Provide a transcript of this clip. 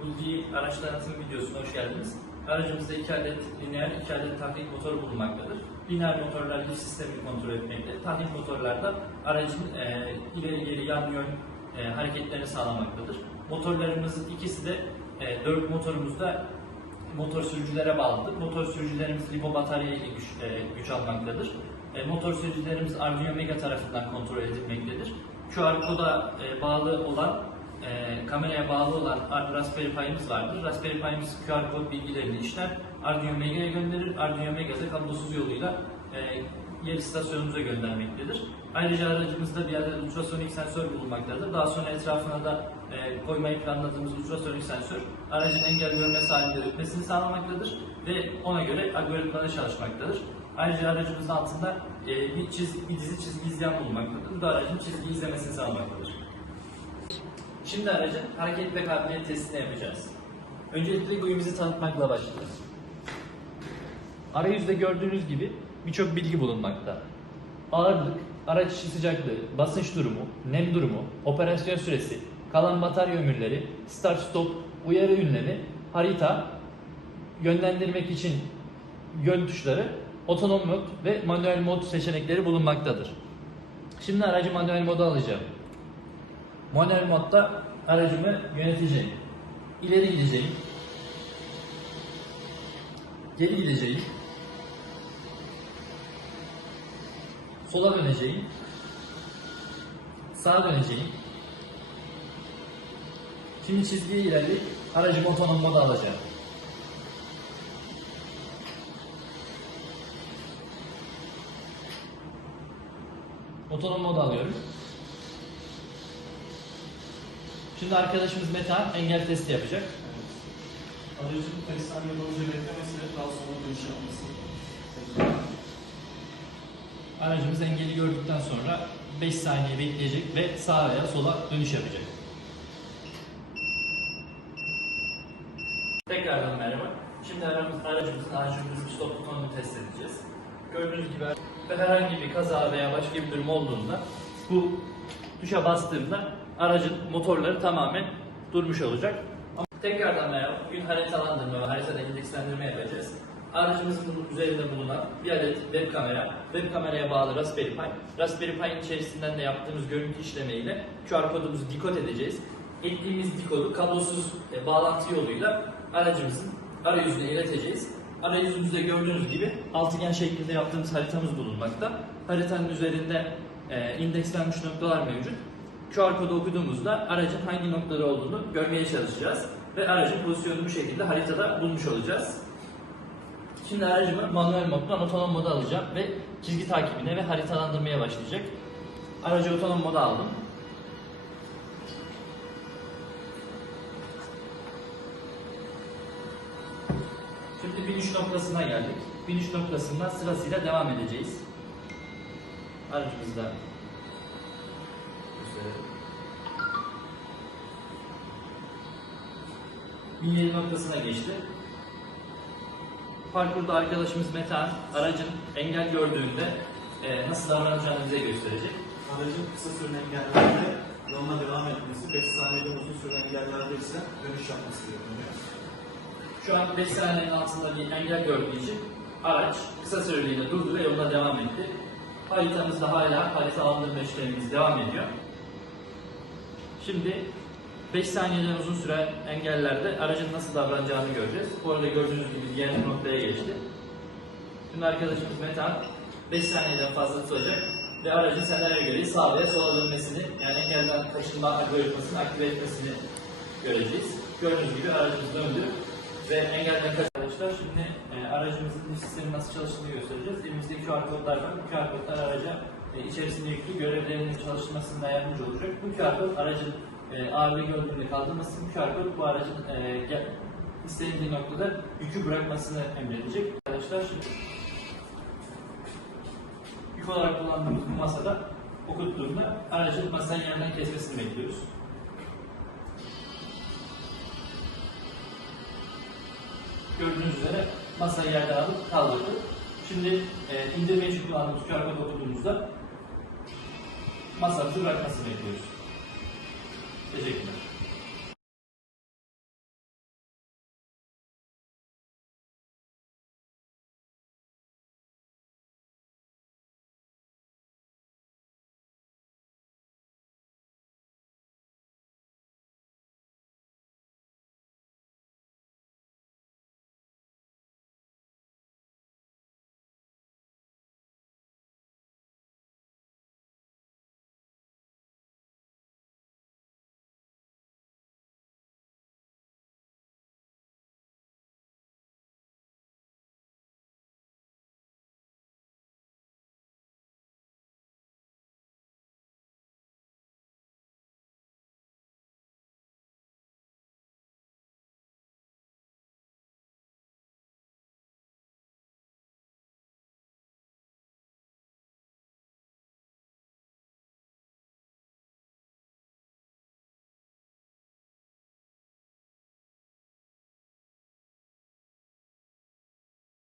Bir araç tanıtım videosuna hoş geldiniz. Aracımızda 2 adet lineer, 2 adet tahrik motoru bulunmaktadır. Lineer motorlar lift sistemini kontrol etmekte. Tahrik motorlarda aracın e, ileri geri yan yön e, hareketlerini sağlamaktadır. Motorlarımızın ikisi de e, 4 motorumuzda motor sürücülere bağlıdır. Motor sürücülerimiz lipo batarya ile güç, e, güç almaktadır. E, motor sürücülerimiz Arduino Mega tarafından kontrol edilmektedir. QR koda e, bağlı olan, e, kameraya bağlı olan Raspberry Pi'miz vardır. Raspberry Pi'miz QR kod bilgilerini işler, Arduino Mega'ya gönderir. Arduino Mega da kablosuz yoluyla e, yer istasyonumuza göndermektedir. Ayrıca aracımızda bir adet ultrasonik sensör bulunmaktadır. Daha sonra etrafına da e, koymayı planladığımız ultrasonik sensör aracın engel görmesi halinde ötmesini sağlamaktadır ve ona göre algoritmada çalışmaktadır. Ayrıca aracımızın altında e, bir, çiz, bir dizi çizgi izleyen bulunmaktadır. Bu da aracın çizgi izlemesini sağlamaktadır. Şimdi aracın hareket ve kabiliyet testini yapacağız. Öncelikle GUI'mizi tanıtmakla başlayacağız. Arayüzde gördüğünüz gibi birçok bilgi bulunmakta. Ağırlık, araç içi sıcaklığı, basınç durumu, nem durumu, operasyon süresi, kalan batarya ömürleri, start stop, uyarı ünlemi, harita, yönlendirmek için yön tuşları, otonom mod ve manuel mod seçenekleri bulunmaktadır. Şimdi aracı manuel moda alacağım. Manuel modda aracımı yöneteceğim. İleri gideceğim. Geri gideceğim. Sola döneceğim. Sağa döneceğim. Şimdi çizgiye ilerleyip aracımı otonom moda alacağım. Otonom moda alıyorum. Şimdi arkadaşımız Metehan engel testi yapacak. Aracın 5 saniye boyunca beklemesi ve daha sonra dönüş yapması. Aracımız engeli gördükten sonra 5 saniye bekleyecek ve sağa veya sola dönüş yapacak. Tekrardan merhaba. Şimdi aracımız, aracımızın aracımızın stop butonunu test edeceğiz. Gördüğünüz gibi ve herhangi bir kaza veya başka bir durum olduğunda bu tuşa bastığımda aracın motorları tamamen durmuş olacak. Ama Tekrardan merhaba. Bugün haritalandırma ve haritada indekslendirme yapacağız. Aracımızın üzerinde bulunan bir adet web kamera, web kameraya bağlı Raspberry Pi. Raspberry Pi'nin içerisinden de yaptığımız görüntü işlemiyle QR kodumuzu dekod edeceğiz. Ettiğimiz dekodu kablosuz e, bağlantı yoluyla aracımızın arayüzüne ileteceğiz. Arayüzümüzde gördüğünüz gibi altıgen şeklinde yaptığımız haritamız bulunmakta. Haritanın üzerinde e, indekslenmiş noktalar mevcut. QR kodu okuduğumuzda aracın hangi noktada olduğunu görmeye çalışacağız. Ve aracın pozisyonunu bu şekilde haritada bulmuş olacağız. Şimdi aracımı manuel moddan otonom moda alacağım ve çizgi takibine ve haritalandırmaya başlayacak. Aracı otonom moda aldım. Şimdi biniş noktasına geldik. Biniş noktasından sırasıyla devam edeceğiz. Aracımızda gösterelim. Binyeri noktasına geçti. Parkurda arkadaşımız Metehan aracın engel gördüğünde e, nasıl davranacağını bize gösterecek. Aracın kısa süren engellerde yoluna devam etmesi, 5 saniyeden uzun süren engellerde ise dönüş yapması gerekiyor. Şu an 5 saniyenin altında bir engel gördüğü için araç kısa süreliğine durdu ve yoluna devam etti. Haritamızda hala haritalandırma işlemimiz devam ediyor. Şimdi 5 saniyeden uzun süren engellerde aracın nasıl davranacağını göreceğiz. Bu arada gördüğünüz gibi diğer noktaya geçti. Şimdi arkadaşımız Metehan 5 saniyeden fazla tutacak ve aracın senaryo göre sağa veya sola dönmesini yani engelden kaçınma algoritmasını aktive etmesini göreceğiz. Gördüğünüz gibi aracımız döndü ve engelden kaç arkadaşlar şimdi e, aracımızın sistemi nasıl çalıştığını göstereceğiz. QR kodlar var. Bu QR kodlar araca e, içerisinde yüklü görevlerinin çalışmasına yardımcı olacak. Bu QR kod aracın e, ağırlığı gördüğünde kaldırması, bu QR kod bu aracın e, gel, istediği noktada yükü bırakmasını emredecek. Arkadaşlar şimdi yük olarak kullandığımız bu masada okuttuğunda aracın masayı yerden kesmesini bekliyoruz. Gördüğünüz üzere masayı yerden alıp kaldırdı. Şimdi e, indirme için kullandığımız QR kodu okuduğumuzda masamızı bırakmasını bekliyoruz. Teşekkürler.